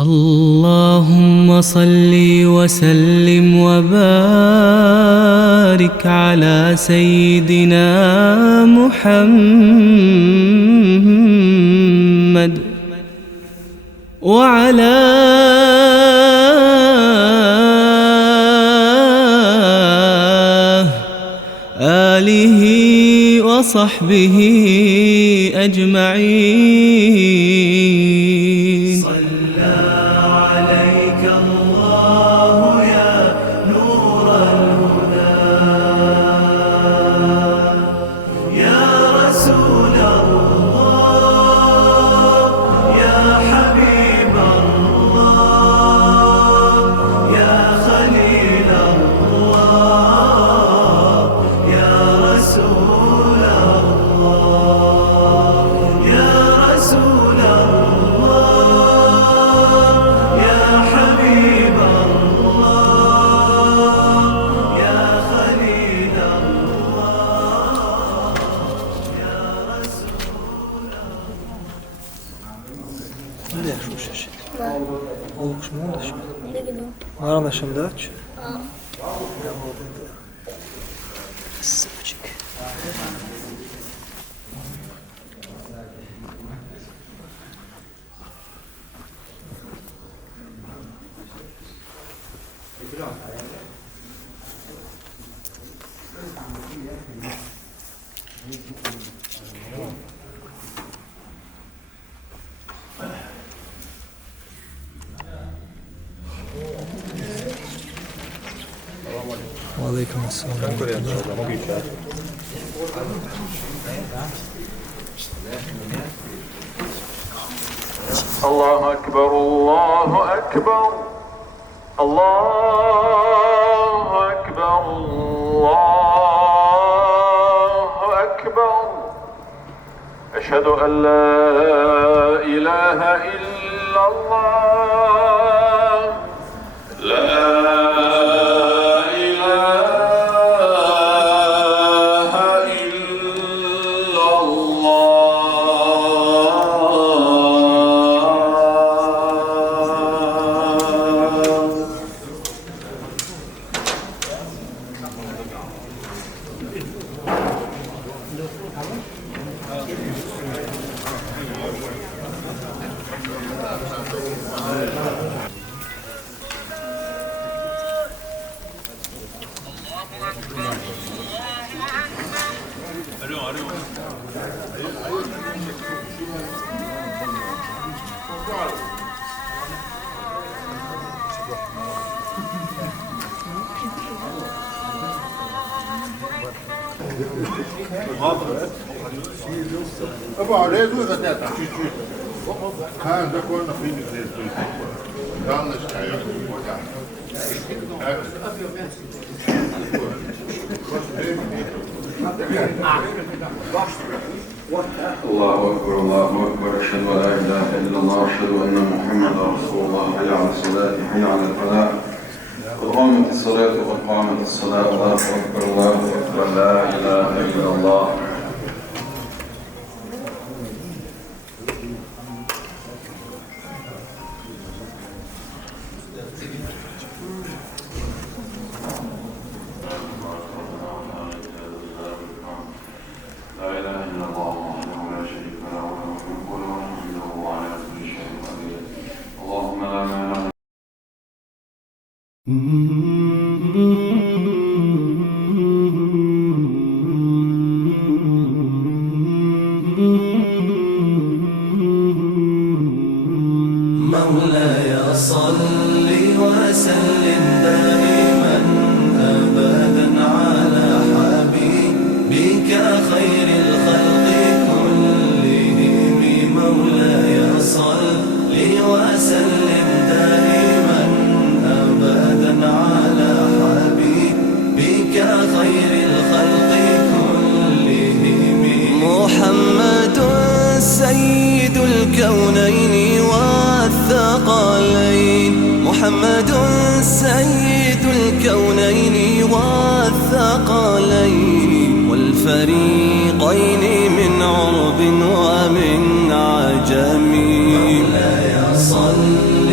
اللهم صل وسلم وبارك على سيدنا محمد وعلى آله وصحبه أجمعين. صلى عليك الله يا نور الهدى، يا رسول الله، يا حبيب الله، يا خليل الله، يا رسول الله، يا رسول الله، يا حبيب الله، يا خليل الله، يا رسول Gdje je šušeš? Ovog šmundaš? Naravno šundać? Ja ovdje da... Srčik. Alaikum assalam. الله أكبر الله أكبر الله أكبر الله أكبر. أشهد أن لا إله إلا الله، لا Bara det är så att detta kan det gå något fint det så. Annars kan jag inte. الله أكبر الله أكبر. أشهد أن لا إله إلا الله، أشهد أن محمدا رسول الله. حي على الصلاة حي على الفلاح، قد قامت الصلاة وقد قامت الصلاة. الله أكبر الله أكبر، لا إله إلا الله. لا إله إلا الله وحده لا شريك له، له الملك وله الحمد وهو على كل شيء قدير. اللهم لا مانع مولاي صل وسلم دائما أبدا على حبيبك خير الخلق كلهم. مولاي صل وسلم دائما أبدا على حبيبك خير الخلق كلهم. محمد سيد الكونين والثقلين، محمد سيد الكونين والثقلين والفريقين من عرب ومن عجم. مولاي صل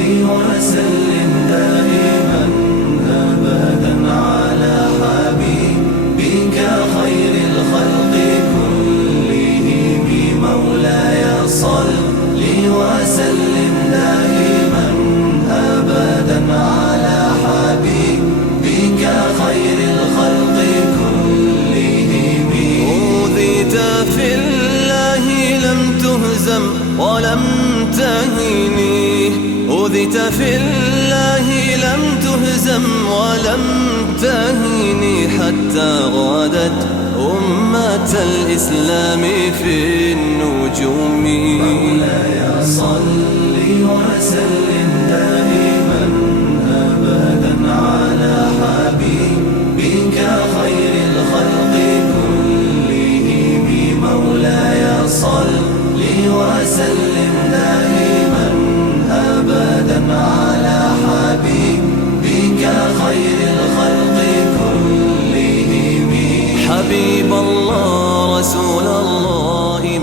ولم تهني، أوذيت في الله لم تهزم ولم تهني، حتى غادت أمة الإسلام في النجوم. مولاي صل وسلم دائما أبدا على حبيبك خير الخلق كلهم. مولاي صل وسلم دائما أبدا على حبيبك خير الخلق كلهم. حبيب الله رسول الله